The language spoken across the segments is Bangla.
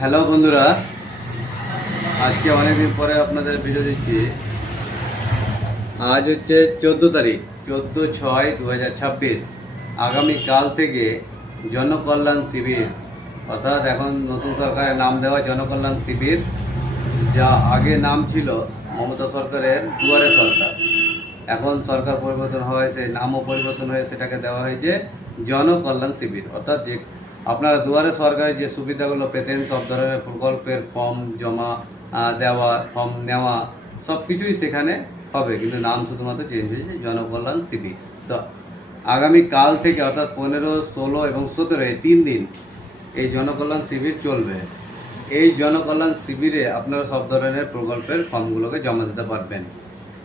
হ্যালো বন্ধুরা, আজকে অনেকদিন পরে আপনাদের ভিডিও দিচ্ছি। আজ হচ্ছে 14 তারিখ, 14/6/2026। আগামীকাল থেকে জনকল্যাণ শিবির, অর্থাৎ এখন নতুন সরকারের নাম দেওয়া জনকল্যাণ শিবির, যা আগে নাম ছিল মমতা সরকারের দুয়ারে সরকার। এখন সরকার পরিবর্তন হয়ে সেই নামও পরিবর্তন হয়ে সেটাকে দেওয়া হয়েছে জনকল্যাণ শিবির। অর্থাৎ যে আপনারা দুয়ারে সরকারের যে সুবিধাগুলো পেতেন, সব ধরনের প্রকল্পের ফর্ম জমা দেওয়া, ফর্ম নেওয়া, সব কিছুই সেখানে হবে, কিন্তু নাম শুধুমাত্র চেঞ্জ হয়েছে জনকল্যাণ শিবির। তো আগামীকাল থেকে অর্থাৎ 15, 16 এবং 17 এই 3 দিন এই জনকল্যাণ শিবির চলবে। এই জনকল্যাণ শিবিরে আপনারা সব ধরনের প্রকল্পের ফর্মগুলোকে জমা দিতে পারবেন।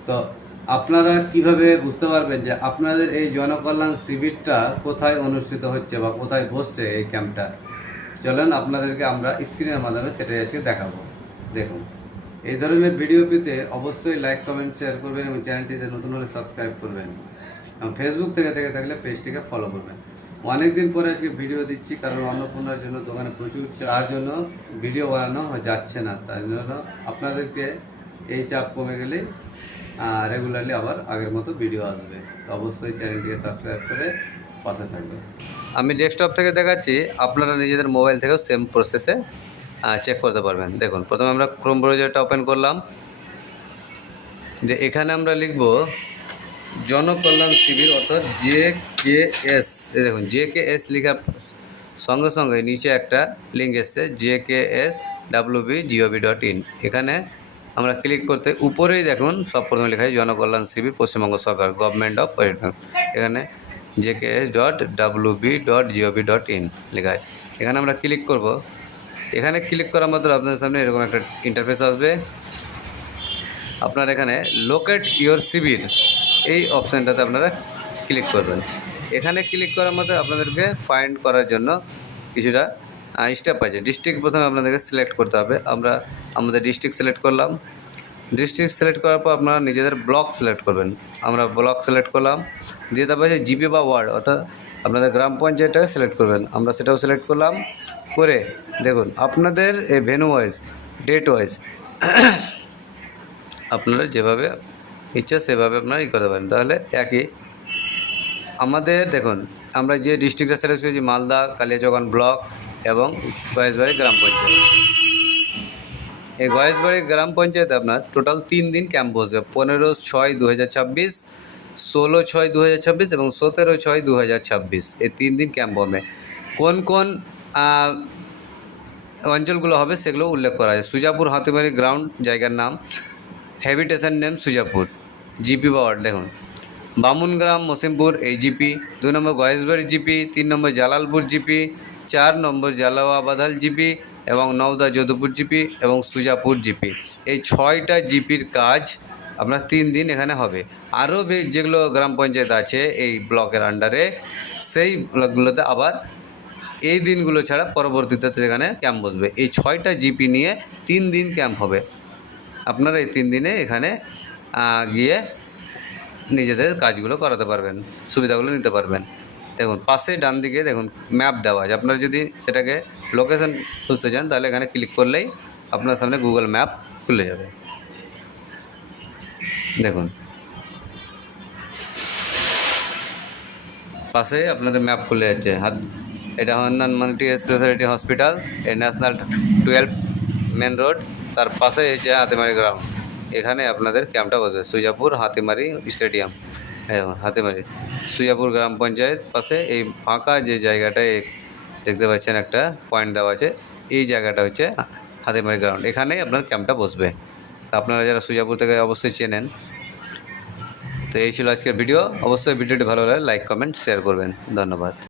তো আপনারা কিভাবে বুঝতে পারবেন যে আপনাদের এই জনকল্যাণ শিবিরটা কোথায় অনুষ্ঠিত হচ্ছে বা কোথায় বসছে এই ক্যাম্পটা? চলেন আপনাদেরকে আমরা স্ক্রিনের মাধ্যমে সেটাই আজকে দেখাবো। দেখুন, এই ধরনের ভিডিও পেতে অবশ্যই লাইক, কমেন্ট, শেয়ার করবেন এবং চ্যানেলটিতে নতুন হলে সাবস্ক্রাইব করবেন এবং ফেসবুক থেকে থাকলে পেজটিকে ফলো করবেন। অনেকদিন পরে আজকে ভিডিও দিচ্ছি, কারণ অন্নপূর্ণার জন্য দোকানে প্রচুর চার জন্য ভিডিও বানানো যাচ্ছে না। তার জন্য আপনাদেরকে এই চাপ কমে গেলেই রেগুলারলি আবার আগের মতো ভিডিও আসবে। তো অবশ্যই চ্যানেলটিকে সাবস্ক্রাইব করে পাশে থাকবে। আমি ডেস্কটপ থেকে দেখাচ্ছি, আপনারা নিজেদের মোবাইল থেকেও সেম প্রসেসে চেক করতে পারবেন। দেখুন, প্রথমে আমরা ক্রোম ব্রাউজারটা ওপেন করলাম, যে এখানে আমরা লিখব জনকল্যাণ শিবির, অর্থাৎ JKS। এই দেখুন, JKS লেখার সঙ্গে সঙ্গে নিচে একটা লিঙ্ক এসছে, jkswb.gov.in। এখানে আমরা ক্লিক করতে উপরেই দেখুন সব প্রথমে লেখা আছে জনকল্যাণ শিবির পশ্চিমবঙ্গ সরকার, গভর্নমেন্ট অফ ওয়েস্ট বেঙ্গল। এখানে jks.wb.gov.in লেখা আছে। এখানে আমরা ক্লিক করব। এখানে ক্লিক করা মাত্র আপনাদের সামনে এরকম একটা ইন্টারফেস আসবে। আপনার এখানে লোকেট ইওর শিবির এই অপশানটাতে আপনারা ক্লিক করবেন। এখানে ক্লিক করার মধ্যে আপনাদেরকে ফাইন্ড করার জন্য কিছুটা স্টেপ আছে। ডিস্ট্রিক্ট প্রথমে আপনাদেরকে সিলেক্ট করতে হবে। আমরা আমাদের ডিস্ট্রিক্ট সিলেক্ট করলাম। ডিস্ট্রিক্ট সিলেক্ট করার পর আপনারা নিজেদের ব্লক সিলেক্ট করবেন। আমরা ব্লক সিলেক্ট করলাম, দিয়ে তারপরে যে জিপি বা ওয়ার্ড, অর্থাৎ আপনাদের গ্রাম পঞ্চায়েতটাকে সিলেক্ট করবেন। আমরা সেটাও সিলেক্ট করলাম। করে দেখুন আপনাদের এই ভেন্যু ওয়াইজ, ডেট ওয়াইজ আপনারা যেভাবে ইচ্ছা সেভাবে আপনারা করতে পারেন। তাহলে একই আমাদের দেখুন, আমরা যে ডিস্ট্রিক্টটা সিলেক্ট করেছি মালদা কালিয়াচক ব্লক এবং গয়েশবাড়ি গ্রাম পঞ্চায়েত। এই গয়েশবাড়ি গ্রাম পঞ্চায়েতে আপনার টোটাল 3 দিন ক্যাম্প বসবে। 15/6/2026, 16/6/2026 এবং 17/6/2026 এই 3 দিন ক্যাম্প হবে। কোন কোন অঞ্চলগুলো হবে সেগুলো উল্লেখ করা আছে। সুজাপুর হাতিবাড়ি গ্রাউন্ড জায়গার নাম, হ্যাবিটেশন নেম সুজাপুর, জিপি বা ওয়ার্ড দেখুন বামুনগ্রাম মসিমপুর এই জিপি, 2 নম্বর গয়েশবাড়ি জিপি, 3 নম্বর জালালপুর জিপি, 4 নম্বর জালাওয়াবাদাল জিপি এবং নওদা যদুপুর জিপি এবং সুজাপুর জিপি। এই 6টা জিপির কাজ আপনার 3 দিন এখানে হবে। আরও যেগুলো গ্রাম পঞ্চায়েত আছে এই ব্লকের আন্ডারে, সেই ব্লকগুলোতে আবার এই দিনগুলো ছাড়া পরবর্তীতে সেখানে ক্যাম্প বসবে। এই 6টা জিপি নিয়ে 3 দিন ক্যাম্প হবে। আপনারা এই 3 দিনে এখানে গিয়ে নিজেদের কাজগুলো করাতে পারবেন, সুবিধাগুলো নিতে পারবেন। দেখুন পাশে ডান দিকে দেখুন ম্যাপ দেওয়া আছে। আপনারা যদি সেটাকে লোকেশন খুঁজতে চান তাহলে এখানে ক্লিক করলেই আপনার সামনে গুগল ম্যাপ খুলে যাবে। দেখুন পাশে আপনাদের ম্যাপ খুলে যাচ্ছে। এটা হন্নান মাল্টি স্পেশালিটি হসপিটাল, এই ন্যাশনাল 12 মেন রোড, তার পাশে হচ্ছে হাতিমারি গ্রাউন্ড। এখানে আপনাদের ক্যাম্পটা বসবে। সুজাপুর হাতিমারি স্টেডিয়াম, হাতিমারি সুজাপুর গ্রাম পঞ্চায়েত পাশে এই ফাঁকা যে জায়গাটায় দেখতে পাচ্ছেন একটা পয়েন্ট দেওয়া আছে, এই জায়গাটা হচ্ছে হাতিমারি গ্রাউন্ড। এখানেই আপনার ক্যাম্পটা বসবে। আপনারা যারা সুজাপুর থেকে অবশ্যই চেনেন। তো এই ছিল আজকের ভিডিও। অবশ্যই ভিডিওটি ভালো লাগে লাইক, কমেন্ট, শেয়ার করবেন। ধন্যবাদ।